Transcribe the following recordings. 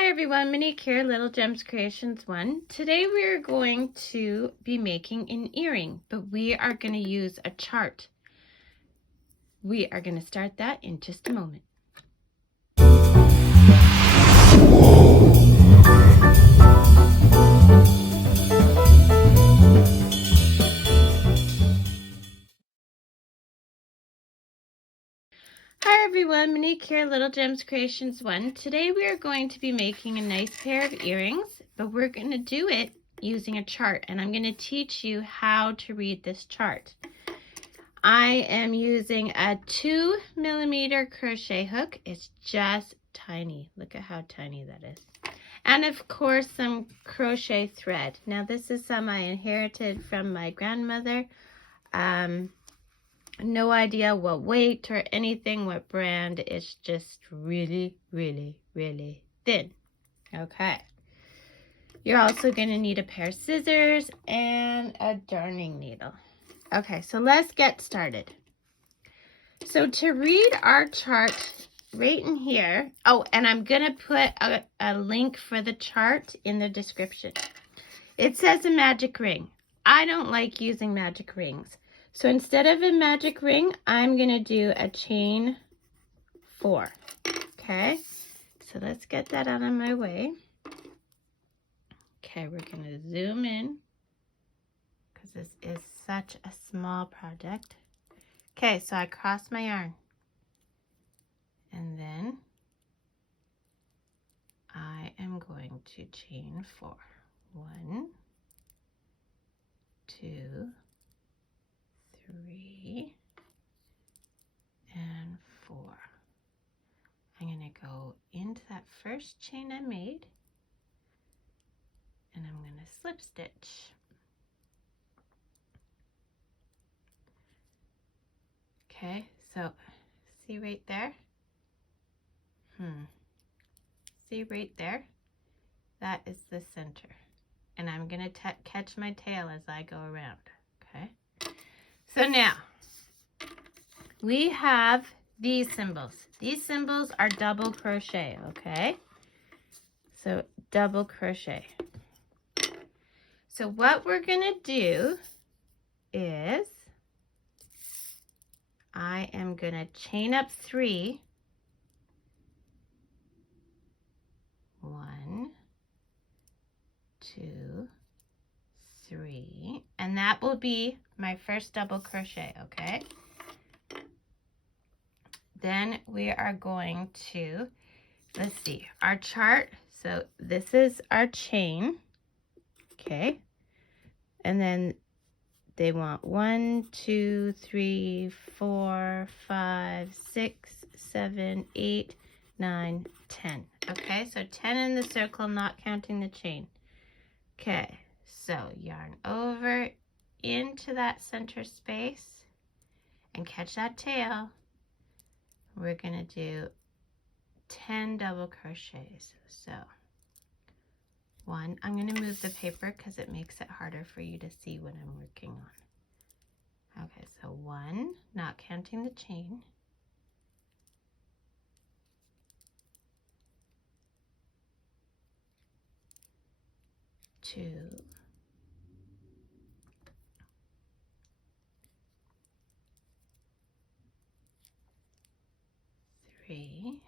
Hi everyone, Monique here, Little Gems Creations 1. Today we are going to be making an earring, but we are going to use a chart. We are going to start that in just a moment. Hi everyone, Monique here, Little Gems Creations 1. Today we are going to be making a nice pair of earrings, but we're going to do it using a chart, and I'm going to teach you how to read this chart. I am using a 2mm crochet hook. It's just tiny. Look at how tiny that is. And of course some crochet thread. Now this is some I inherited from my grandmother. No idea what weight or anything, what brand. It's just really, really, really thin. Okay. You're also going to need a pair of scissors and a darning needle. Okay, so let's get started. So to read our chart right in here, oh, and I'm going to put a link for the chart in the description. It says a magic ring. I don't like using magic rings. So instead of a magic ring, I'm going to do a chain 4. Okay, so let's get that out of my way. Okay, we're going to zoom in because this is such a small project. Okay, so I cross my yarn. And then I am going to chain 4. 1, 2, 3, and 4. I'm going to go into that first chain I made, and I'm going to slip stitch. Okay, so see right there? See right there? That is the center. And I'm going to catch my tail as I go around. Okay? So now, we have these symbols. These symbols are double crochet, okay? So double crochet. So what we're going to do is I am going to chain up 3. 1, 2, 3, and that will be my first double crochet, okay? Then we are going to, let's see, our chart. So this is our chain, okay? And then they want 1, 2, 3, 4, 5, 6, 7, 8, 9, 10. Okay, so 10 in the circle, not counting the chain. Okay, so yarn over into that center space and catch that tail. We're going to do 10 double crochets. So 1, I'm going to move the paper because it makes it harder for you to see what I'm working on. Okay, so 1, not counting the chain. 2, 3,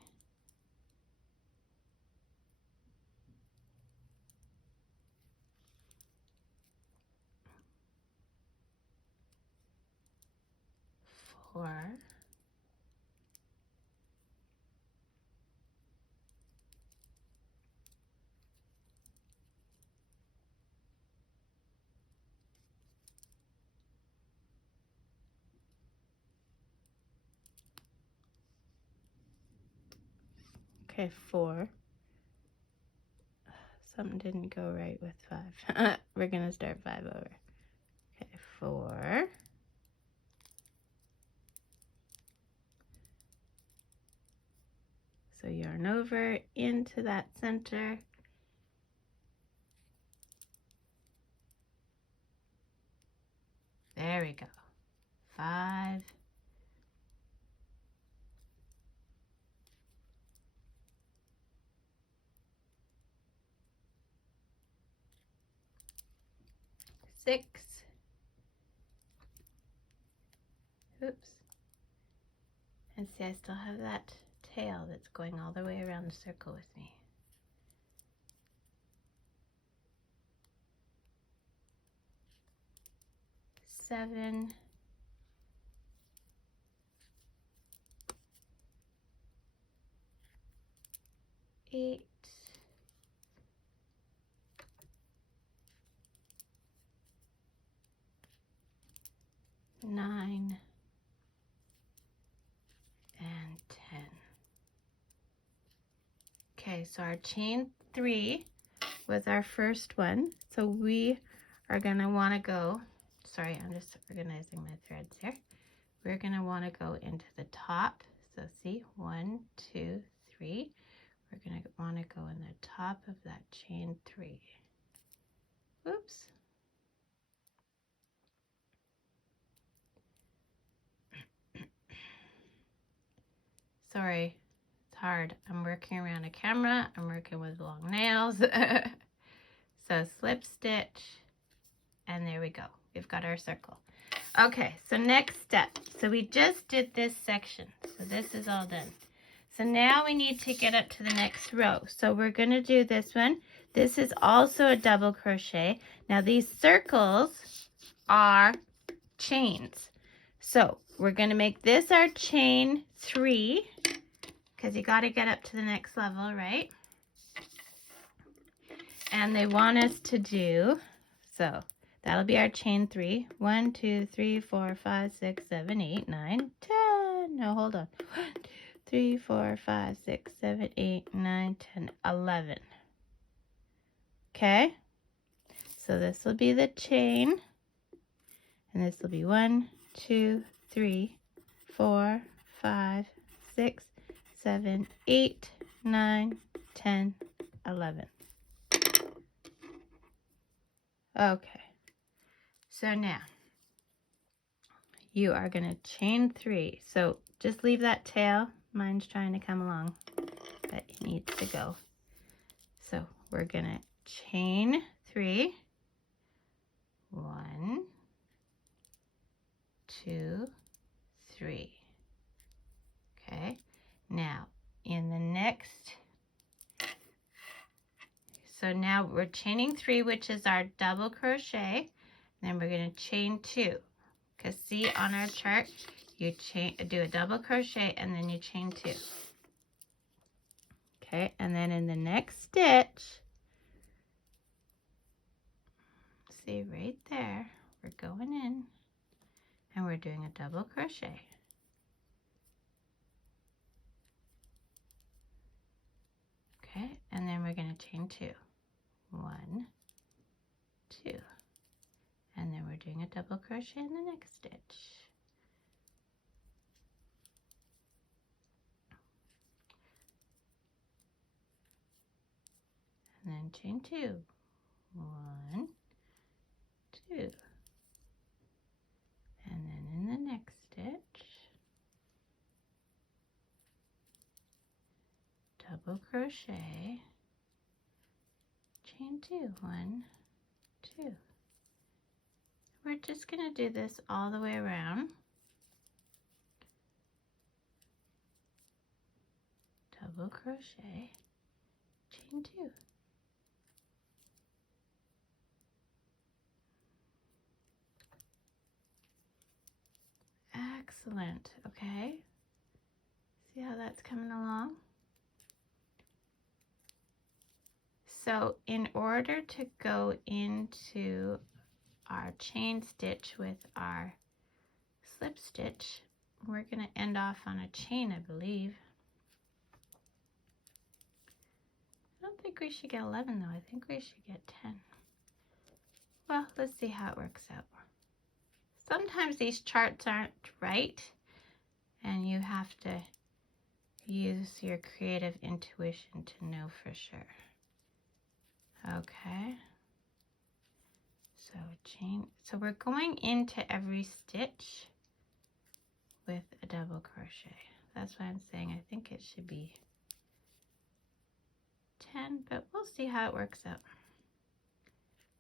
4, 4. Something didn't go right with 5. We're going to start 5 over. Okay, 4. So yarn over into that center. There we go. 5. 6. Oops. And see, I still have that tail that's going all the way around the circle with me. 7, 8, 9, and 10. Okay, so our chain 3 was our first one. So we are going to want to go, sorry, I'm just organizing my threads here. We're going to want to go into the top. So see, 1, 2, 3. We're going to want to go in the top of that chain 3. Oops. Sorry, it's hard. I'm working around a camera. I'm working with long nails. So slip stitch, and there we go. We've got our circle. Okay, so next step. So we just did this section. So this is all done. So now we need to get up to the next row. So we're going to do this one. This is also a double crochet. Now these circles are chains. So we're going to make this our chain 3 because you got to get up to the next level, right? And they want us to do, so that'll be our chain 3. 1, 2, 3, 4, 5, 6, 7, 8, 9, 10. No, hold on. 1, 2, 3, 4, 5, 6, 7, 8, 9, 10, 11. Okay? So this will be the chain. And this will be 1, 2, 3, 4, 5, 6, 7, 8, 9, 10, 11. Okay. So now you are going to chain 3. So just leave that tail. Mine's trying to come along, but it needs to go. So we're going to chain 3. 1, 2, 3. Okay. Now in the next, so now we're chaining 3, which is our double crochet. Then we're going to chain 2. Because see on our chart, you do a double crochet and then you chain 2. Okay, and then in the next stitch, see right there, we're going in and we're doing a double crochet. Okay, and then we're going to chain 2. 1, 2. And then we're doing a double crochet in the next stitch. And then chain 2. 1, 2. And then in the next stitch, double crochet, chain 2. 1, 2. We're just going to do this all the way around. Double crochet, chain 2. Excellent. Okay. See how that's coming along? So in order to go into our chain stitch with our slip stitch, we're going to end off on a chain, I believe. I don't think we should get 11 though. I think we should get 10. Well, let's see how it works out. Sometimes these charts aren't right and you have to use your creative intuition to know for sure. Okay. So chain, so we're going into every stitch with a double crochet. That's why I'm saying I think it should be 10, but we'll see how it works out.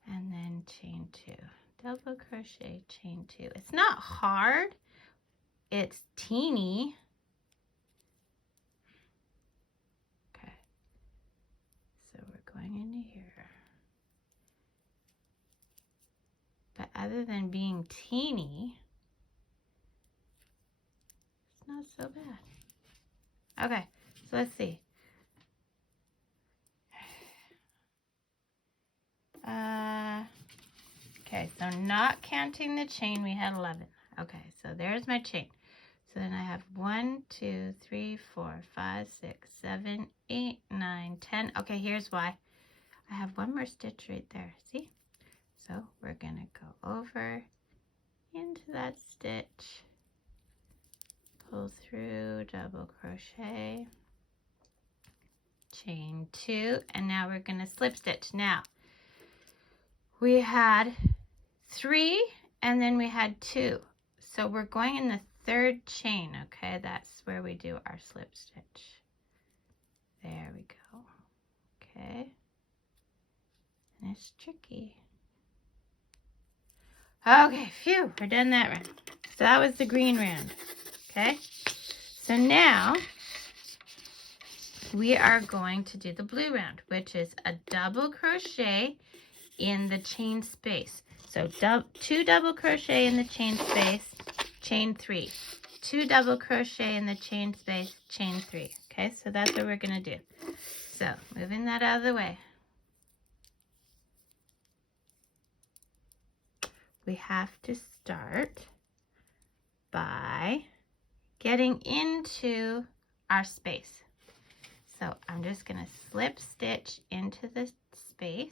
And then chain 2. double crochet, chain 2. It's not hard, it's teeny. Okay, so we're going into here. But other than being teeny, it's not so bad. Okay, so let's see. Okay, so not counting the chain, we had 11. Okay, so there's my chain. So then I have 1, 2, 3, 4, 5, 6, 7, 8, 9, 10. Okay, here's why. I have one more stitch right there. See? So we're going to go over into that stitch, pull through, double crochet, chain 2, and now we're going to slip stitch. Now, we had 3 and then we had 2. So we're going in the third chain, okay? That's where we do our slip stitch. There we go. Okay. And it's tricky. Okay, phew, we're done that round. So that was the green round. Okay? So now we are going to do the blue round, which is a double crochet in the chain space. So 2 double crochet in the chain space, chain 3. 2 double crochet in the chain space, chain 3. Okay, so that's what we're going to do. So moving that out of the way. We have to start by getting into our space. So I'm just going to slip stitch into the space.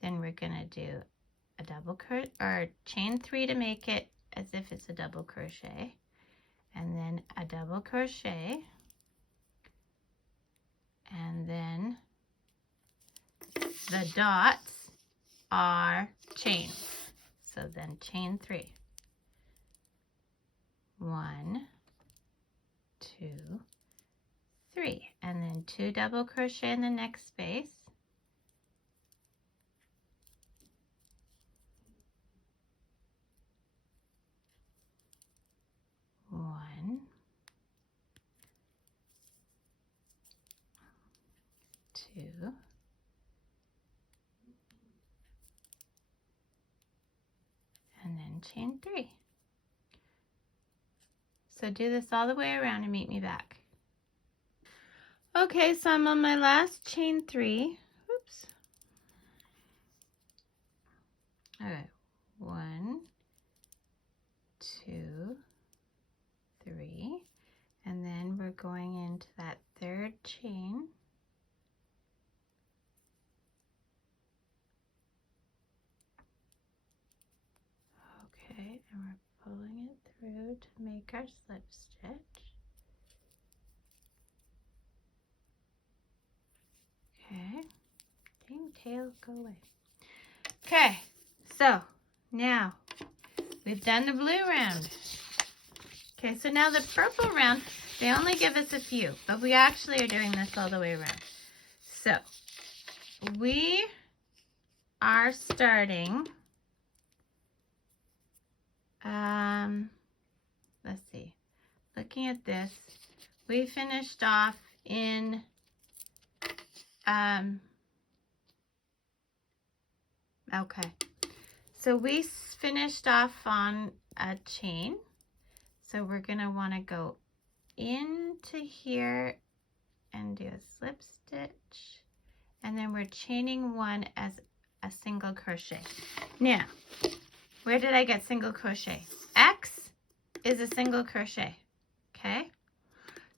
Then we're going to do a double crochet or chain 3 to make it as if it's a double crochet, and then a double crochet, and then the dots are chains. So then chain 3. 1, 2, 3, and then 2 double crochet in the next space. One, 2, and then chain 3. So do this all the way around and meet me back. Okay, so I'm on my last chain 3. Oops. All right, 1, 2, 3, and then we're going into that third chain. Okay, and we're pulling it through to make our slip stitch. Okay, dang tail, go away. Okay, so now we've done the blue round. Okay, so now the purple round, they only give us a few, but we actually are doing this all the way around. So we are starting, let's see, looking at this, we finished off in, okay, so we finished off on a chain. So we're going to want to go into here and do a slip stitch, and then we're chaining 1 as a single crochet. Now, where did I get single crochet? X is a single crochet, okay?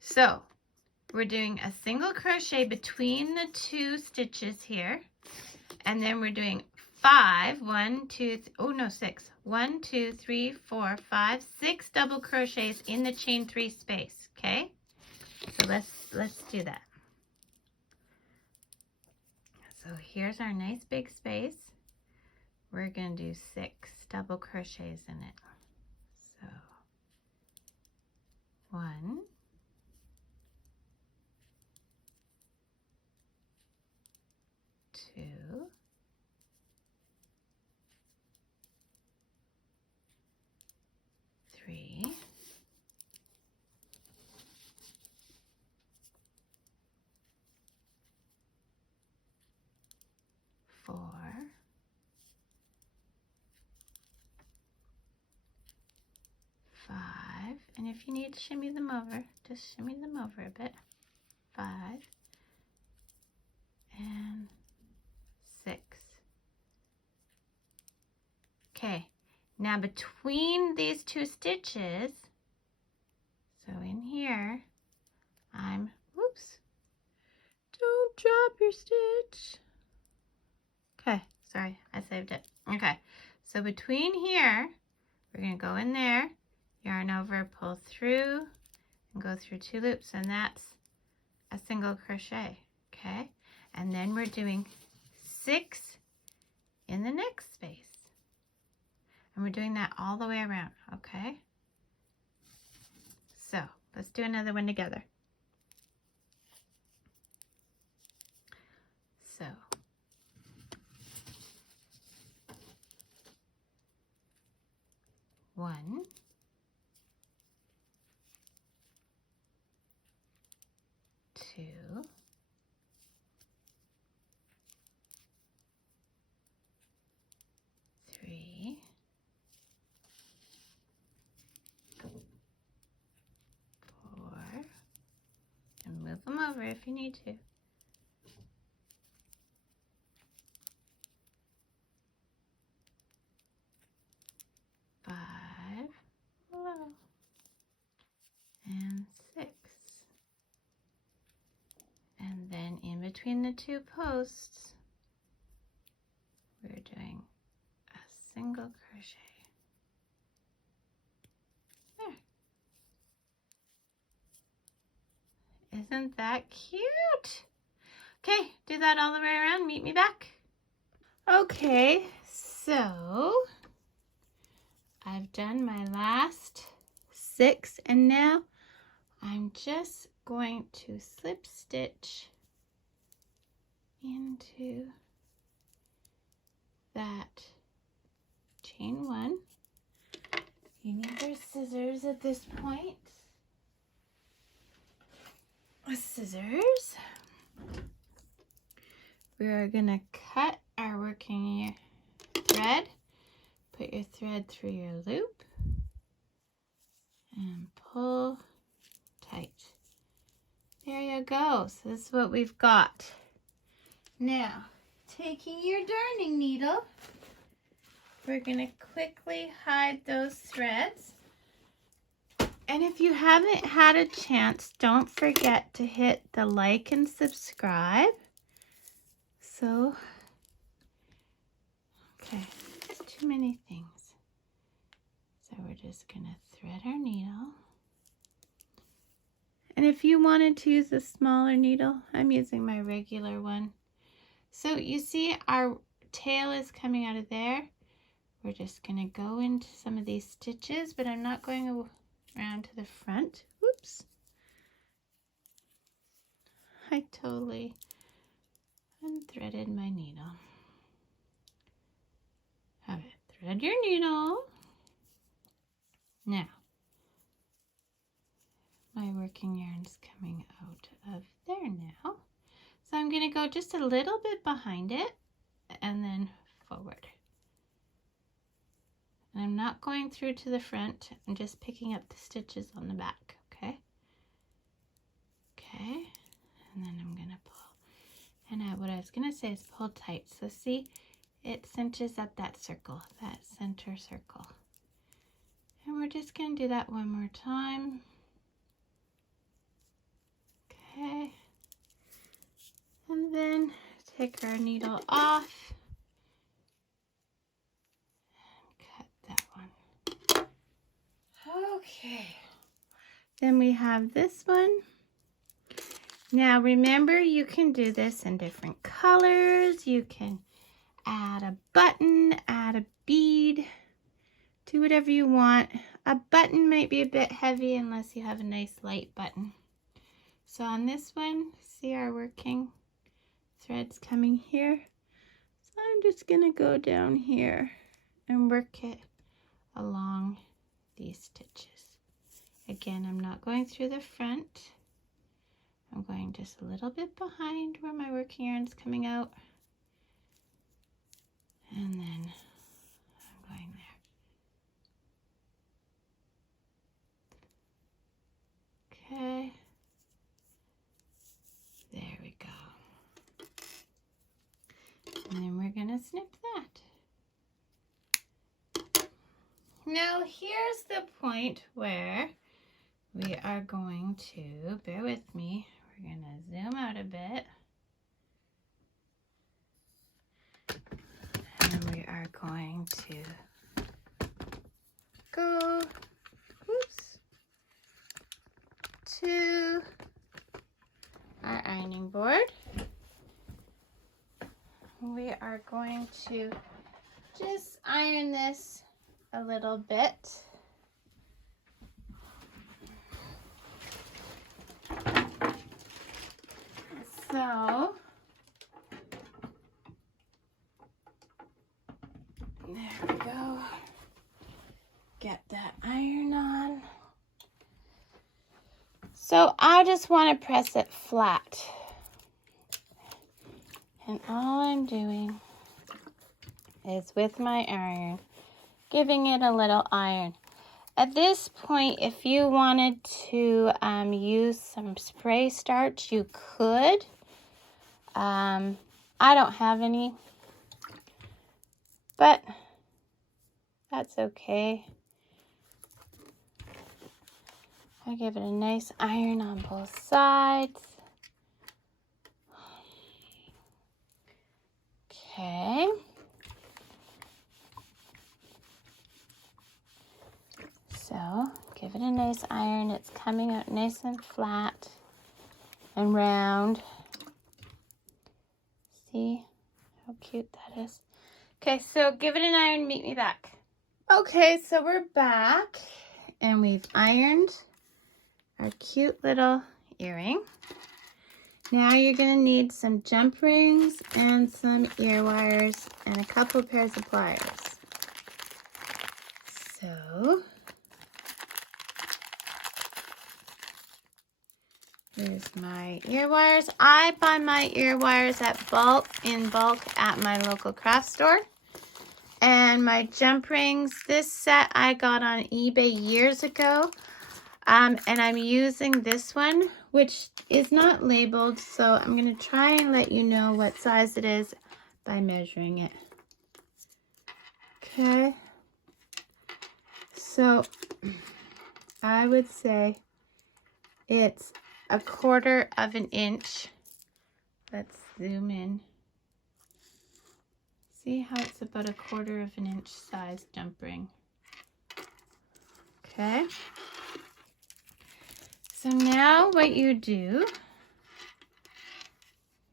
So we're doing a single crochet between the 2 stitches here, and then we're doing 5, 1, 2, oh no, 6. 1, 2, 3, 4, 5, 6 double crochets in the chain 3 space, okay? So let's do that. So here's our nice big space. We're going to do 6 double crochets in it. So 1, 2, 4, 5, and if you need to shimmy them over, just shimmy them over a bit. 5 and 6. Okay, now between these 2 stitches, so in here, oops, don't drop your stitch. Okay, sorry, I saved it. Okay, so between here, we're going to go in there, yarn over, pull through, and go through 2 loops, and that's a single crochet, okay? And then we're doing 6 in the next space. And we're doing that all the way around, okay? So, let's do another one together. So, 1, 2, 3, 4, and move them over if you need to. 5, and 6. And then in between the 2 posts, we're doing a single crochet. There. Isn't that cute? Okay, do that all the way around. Meet me back. Okay, so I've done my last 6, and now I'm just going to slip stitch into that chain 1. You need your scissors at this point. With scissors, we are going to cut our working thread. Put your thread through your loop and pull tight. There you go. So this is what we've got. Now, taking your darning needle, we're going to quickly hide those threads. And if you haven't had a chance, don't forget to hit the like and subscribe. So, okay, there's too many things. So we're just going to thread our needle. And if you wanted to use a smaller needle, I'm using my regular one. So you see our tail is coming out of there. We're just going to go into some of these stitches, but I'm not going around to the front. Whoops. I totally unthreaded my needle. Okay, thread your needle. Now, my working yarn's coming out of there now. So I'm going to go just a little bit behind it and then forward. And I'm not going through to the front. I'm just picking up the stitches on the back, okay? Okay, and then I'm going to pull. And what I was going to say is pull tight. So see, it cinches up that circle, that center circle. And we're just going to do that one more time. Okay. And then take our needle off and cut that one. Okay. Then we have this one. Now remember, you can do this in different colors. You can add a button, add a bead, do whatever you want. A button might be a bit heavy unless you have a nice light button. So on this one, see our working threads coming here. So I'm just going to go down here and work it along these stitches. Again, I'm not going through the front. I'm going just a little bit behind where my working yarn's coming out. And then I'm going there. Okay. There we go. And then we're gonna snip that. Now here's the point where we are going to, bear with me, we're gonna zoom out a bit. And we are going to go, oops, to our ironing board. We are going to just iron this a little bit. So, there we go. Get that iron on. So I just want to press it flat. And all I'm doing is with my iron, giving it a little iron. At this point, if you wanted to use some spray starch, you could. I don't have any, but that's okay. I give it a nice iron on both sides. Okay. So, give it a nice iron. It's coming out nice and flat and round. See how cute that is? Okay, so give it an iron, meet me back. Okay, so we're back and we've ironed our cute little earring. Now you're going to need some jump rings and some ear wires and a couple pairs of pliers. So, here's my ear wires. I buy my ear wires in bulk at my local craft store. And my jump rings, this set I got on eBay years ago. And I'm using this one, which is not labeled, so I'm going to try and let you know what size it is by measuring it. Okay. So I would say it's 1/4 of an inch. Let's zoom in. See how it's about 1/4 of an inch size jump ring. Okay. So now what you do,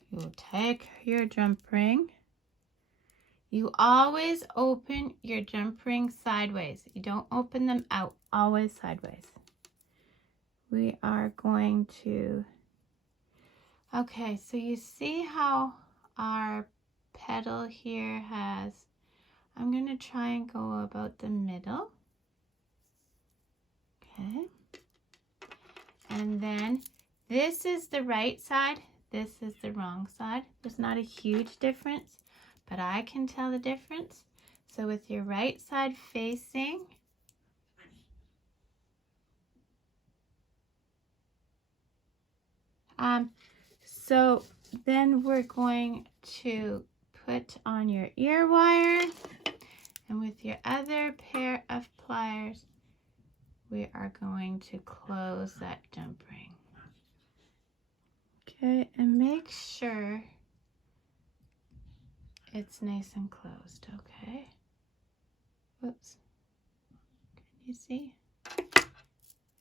you'll take your jump ring. You always open your jump ring sideways. You don't open them out, always sideways. We are going to, okay, so you see how our petal here has, I'm going to try and go about the middle. Okay. And then this is the right side, this is the wrong side. There's not a huge difference, but I can tell the difference. So with your right side facing, so then we're going to put on your ear wire, and with your other pair of pliers, we are going to close that jump ring. Okay, and make sure it's nice and closed, okay? Whoops. Can you see?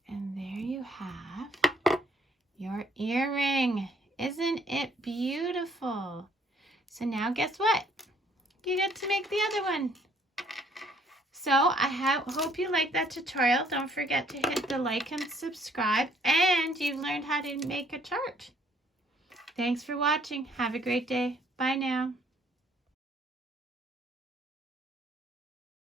And there you have your earring. Isn't it beautiful? So now guess what? You get to make the other one. So I hope you liked that tutorial. Don't forget to hit the like and subscribe, and you've learned how to make a chart. Thanks for watching. Have a great day. Bye now.